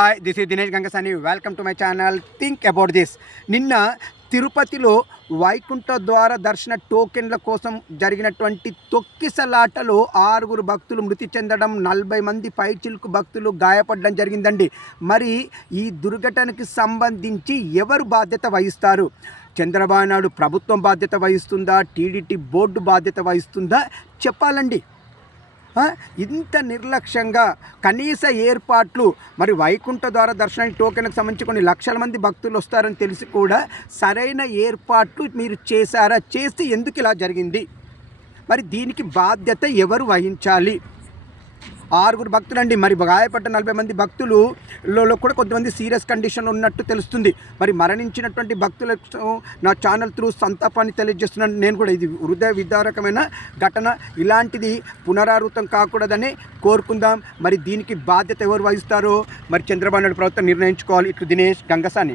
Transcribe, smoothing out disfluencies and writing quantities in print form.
Hi, this is Dinesh Gangasani. Welcome to my channel think about this. నిన్న తిరుపతిలో వైకుంఠ ద్వార దర్శన టోకెన్ల కోసం జరిగినటువంటి తొక్కిసలాటలో 6 భక్తులు మృతి చెందడం, 40 మంది పైచిలుకు భక్తులు గాయపడడం జరిగిందండి. మరి ఈ దుర్ఘటనకి సంబంధించి ఎవరు బాధ్యత వహిస్తారు? చంద్రబాబు నాయుడు ప్రభుత్వం బాధ్యత వహిస్తుందా? టీడీటీ బోర్డు బాధ్యత వహిస్తుందా? చెప్పాలండి. ఇంత నిర్లక్ష్యంగా కనీస ఏర్పాట్లు, మరి వైకుంఠ ద్వార దర్శనానికి టోకెన్కి సంబంధించి కొన్ని లక్షల మంది భక్తులు వస్తారని తెలిసి కూడా సరైన ఏర్పాట్లు మీరు చేశారా? చేస్తే ఎందుకు ఇలా జరిగింది? మరి దీనికి బాధ్యత ఎవరు వహించాలి? 6 భక్తులండి. మరి గాయపడ్డ 40 మంది భక్తులు కూడా కొంతమంది సీరియస్ కండిషన్లో ఉన్నట్టు తెలుస్తుంది. మరి మరణించినటువంటి భక్తులకు నా ఛానల్ త్రూ సంతాపాన్ని తెలియజేస్తున్నాను. నేను కూడా ఇది హృదయ విదారకమైన ఘటన, ఇలాంటిది పునరావృతం కాకూడదని కోరుకుందాం. మరి దీనికి బాధ్యత ఎవరు వహిస్తారో మరి చంద్రబాబు నాయుడు ప్రభుత్వం నిర్ణయించుకోవాలి. ఇట్లు దినేష్ గంగసాని.